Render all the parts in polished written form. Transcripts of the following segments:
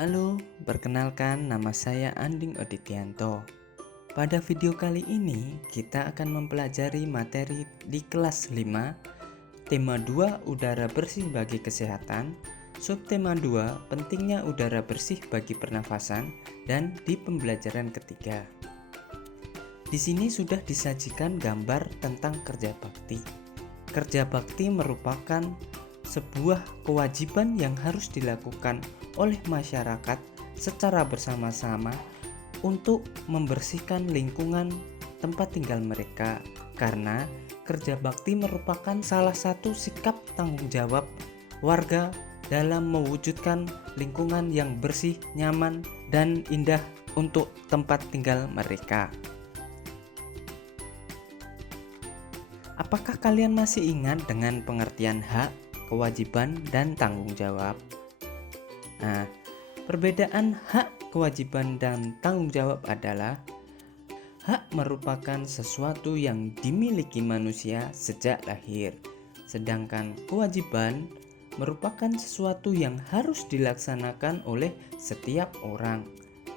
Halo, perkenalkan nama saya Anding Odityanto. Pada video kali ini kita akan mempelajari materi di kelas 5, tema 2 udara bersih bagi kesehatan, subtema 2 pentingnya udara bersih bagi pernafasan, dan di pembelajaran ketiga. Di sini sudah disajikan gambar tentang kerja bakti. Kerja bakti merupakan sebuah kewajiban yang harus dilakukan oleh masyarakat secara bersama-sama untuk membersihkan lingkungan tempat tinggal mereka, karena kerja bakti merupakan salah satu sikap tanggung jawab warga dalam mewujudkan lingkungan yang bersih, nyaman, dan indah untuk tempat tinggal mereka. Apakah kalian masih ingat dengan pengertian hak, kewajiban, dan tanggung jawab? Nah, perbedaan hak, kewajiban, dan tanggung jawab adalah hak merupakan sesuatu yang dimiliki manusia sejak lahir, sedangkan kewajiban merupakan sesuatu yang harus dilaksanakan oleh setiap orang,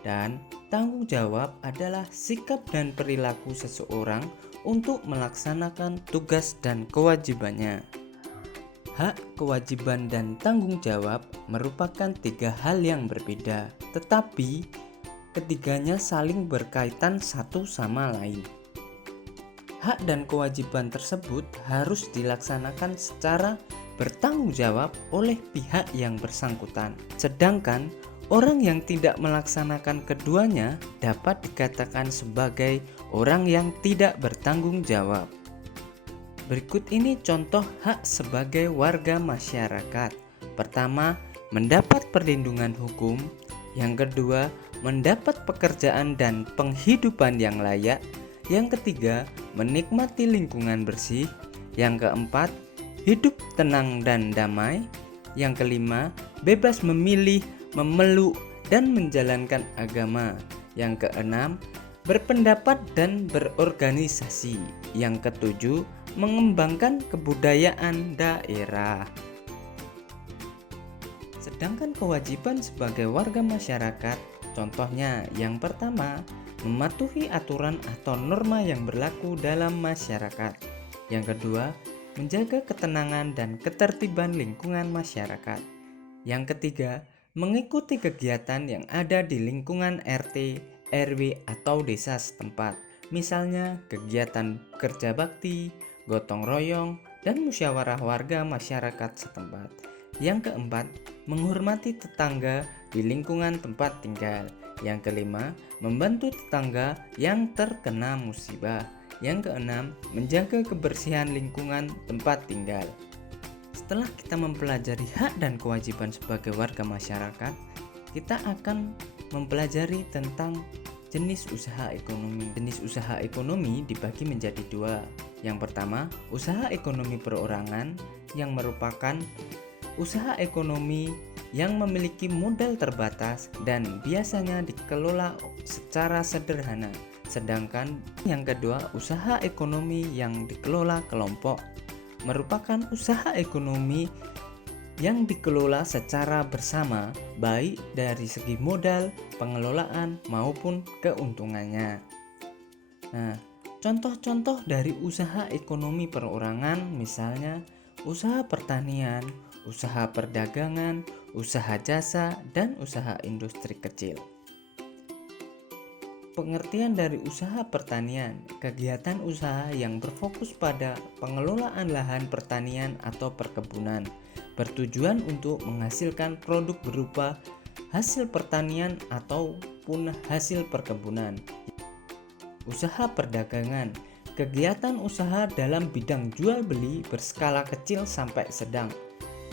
dan tanggung jawab adalah sikap dan perilaku seseorang untuk melaksanakan tugas dan kewajibannya. Hak, kewajiban, dan tanggung jawab merupakan tiga hal yang berbeda, tetapi ketiganya saling berkaitan satu sama lain. Hak dan kewajiban tersebut harus dilaksanakan secara bertanggung jawab oleh pihak yang bersangkutan, sedangkan orang yang tidak melaksanakan keduanya dapat dikatakan sebagai orang yang tidak bertanggung jawab. Berikut ini contoh hak sebagai warga masyarakat. Pertama, mendapat perlindungan hukum. Yang kedua, mendapat pekerjaan dan penghidupan yang layak. Yang ketiga, menikmati lingkungan bersih. Yang keempat, hidup tenang dan damai. Yang kelima, bebas memilih, memeluk, dan menjalankan agama. Yang keenam, berpendapat dan berorganisasi. Yang ketujuh, mengembangkan kebudayaan daerah. Sedangkan kewajiban sebagai warga masyarakat, contohnya yang pertama, mematuhi aturan atau norma yang berlaku dalam masyarakat. Yang kedua, menjaga ketenangan dan ketertiban lingkungan masyarakat. Yang ketiga, mengikuti kegiatan yang ada di lingkungan RT, RW, atau desa setempat. Misalnya kegiatan kerja bakti, gotong royong, dan musyawarah warga masyarakat setempat. Yang keempat, menghormati tetangga di lingkungan tempat tinggal. Yang kelima, membantu tetangga yang terkena musibah. Yang keenam, menjaga kebersihan lingkungan tempat tinggal. Setelah kita mempelajari hak dan kewajiban sebagai warga masyarakat, kita akan mempelajari tentang jenis usaha ekonomi. Jenis usaha ekonomi dibagi menjadi dua. Yang pertama, usaha ekonomi perorangan, yang merupakan usaha ekonomi yang memiliki modal terbatas dan biasanya dikelola secara sederhana. Sedangkan yang kedua, usaha ekonomi yang dikelola kelompok, merupakan usaha ekonomi yang dikelola secara bersama, baik dari segi modal, pengelolaan, maupun keuntungannya. Nah, contoh-contoh dari usaha ekonomi perorangan misalnya usaha pertanian, usaha perdagangan, usaha jasa, dan usaha industri kecil. Pengertian dari usaha pertanian, kegiatan usaha yang berfokus pada pengelolaan lahan pertanian atau perkebunan, bertujuan untuk menghasilkan produk berupa hasil pertanian ataupun hasil perkebunan. Usaha perdagangan, kegiatan usaha dalam bidang jual beli berskala kecil sampai sedang.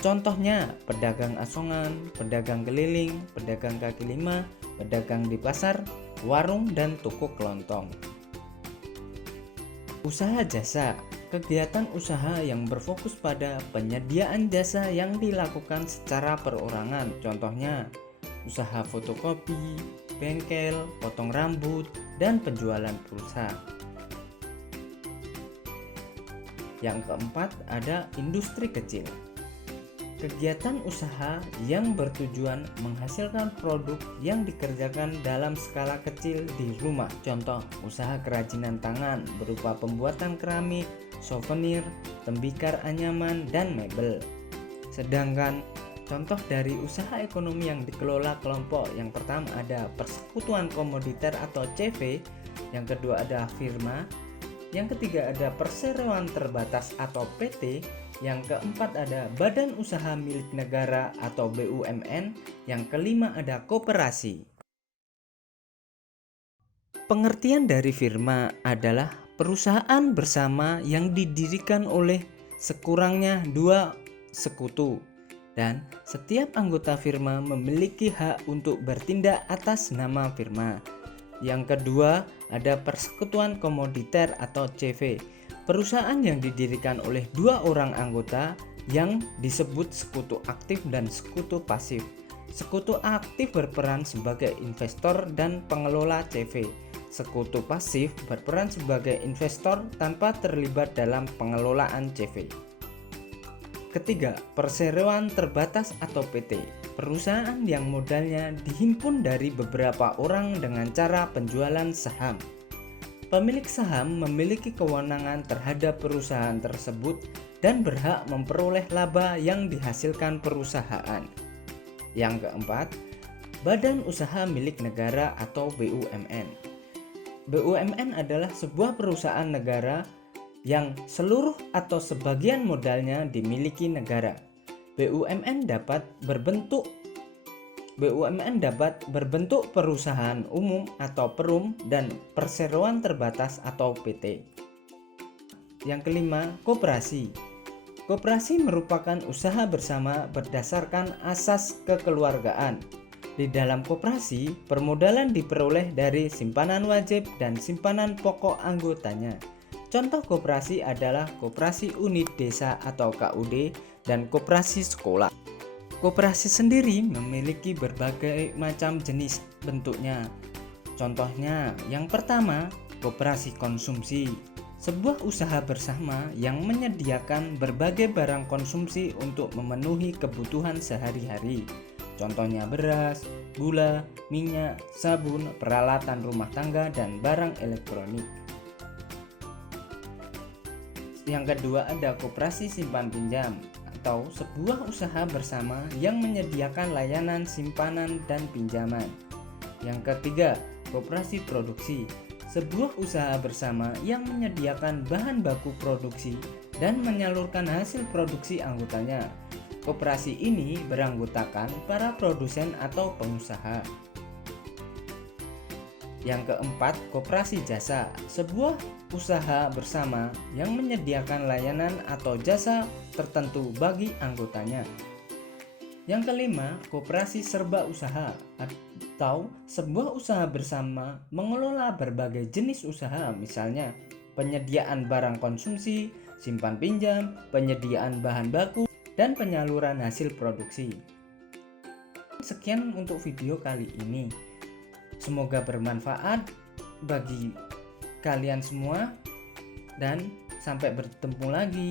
Contohnya pedagang asongan, pedagang keliling, pedagang kaki lima, pedagang di pasar, warung, dan toko kelontong. Usaha jasa, kegiatan usaha yang berfokus pada penyediaan jasa yang dilakukan secara perorangan. Contohnya usaha fotokopi, bengkel, potong rambut, dan penjualan pulsa. Yang keempat ada industri kecil. kegiatan usaha yang bertujuan menghasilkan produk yang dikerjakan dalam skala kecil di rumah. Contoh, usaha kerajinan tangan berupa pembuatan keramik, souvenir, tembikar anyaman, dan mebel. Sedangkan contoh dari usaha ekonomi yang dikelola kelompok, yang pertama ada persekutuan komoditer atau CV, yang kedua ada firma, yang ketiga ada perseroan terbatas atau PT, yang keempat ada badan usaha milik negara atau BUMN, yang kelima ada koperasi. Pengertian dari firma adalah perusahaan bersama yang didirikan oleh sekurangnya 2 sekutu, dan setiap anggota firma memiliki hak untuk bertindak atas nama firma. Yang kedua ada persekutuan komoditer atau CV, perusahaan yang didirikan oleh 2 orang anggota yang disebut sekutu aktif dan sekutu pasif. Sekutu aktif berperan sebagai investor dan pengelola CV. Sekutu pasif berperan sebagai investor tanpa terlibat dalam pengelolaan CV. Ketiga, perseroan terbatas atau PT, perusahaan yang modalnya dihimpun dari beberapa orang dengan cara penjualan saham. Pemilik saham memiliki kewenangan terhadap perusahaan tersebut dan berhak memperoleh laba yang dihasilkan perusahaan. Yang keempat, badan usaha milik negara atau BUMN. BUMN adalah sebuah perusahaan negara yang seluruh atau sebagian modalnya dimiliki negara. BUMN dapat berbentuk perusahaan umum atau perum dan perseroan terbatas atau PT. Yang kelima, koperasi. Koperasi merupakan usaha bersama berdasarkan asas kekeluargaan. Di dalam koperasi, permodalan diperoleh dari simpanan wajib dan simpanan pokok anggotanya. Contoh koperasi adalah koperasi unit desa atau KUD dan koperasi sekolah. Koperasi sendiri memiliki berbagai macam jenis bentuknya. Contohnya, yang pertama, koperasi konsumsi. Sebuah usaha bersama yang menyediakan berbagai barang konsumsi untuk memenuhi kebutuhan sehari-hari. Contohnya beras, gula, minyak, sabun, peralatan rumah tangga, dan barang elektronik. Yang kedua ada koperasi simpan pinjam, atau sebuah usaha bersama yang menyediakan layanan simpanan dan pinjaman. Yang ketiga, koperasi produksi, sebuah usaha bersama yang menyediakan bahan baku produksi dan menyalurkan hasil produksi anggotanya. Koperasi ini beranggotakan para produsen atau pengusaha. Yang keempat, koperasi jasa, sebuah usaha bersama yang menyediakan layanan atau jasa tertentu bagi anggotanya. Yang kelima, koperasi serba usaha, atau sebuah usaha bersama mengelola berbagai jenis usaha, misalnya penyediaan barang konsumsi, simpan pinjam, penyediaan bahan baku, dan penyaluran hasil produksi. Sekian untuk video kali ini. Semoga bermanfaat bagi kalian semua dan sampai bertemu lagi.